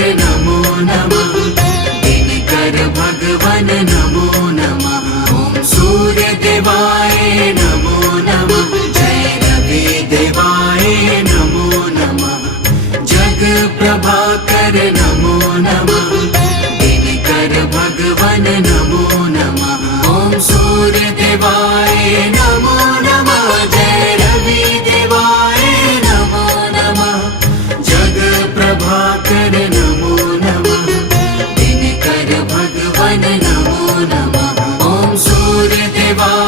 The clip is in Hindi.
नमो नमः। दिनकर भगवन नमो नमः। ओम सूर्य देवाय नमो नमः। जय रवि देवाय नमो नमः। जग प्रभाकर नमो नमः। दिनकर भगवन नमो नमः। ओम सूर्य देवाय नमो नमः। जय रवि देवाय नमो नमः। जग प्रभाकर नमो नमः। दिनकर भगवन नमो नमः। ओम सूर्य देवाय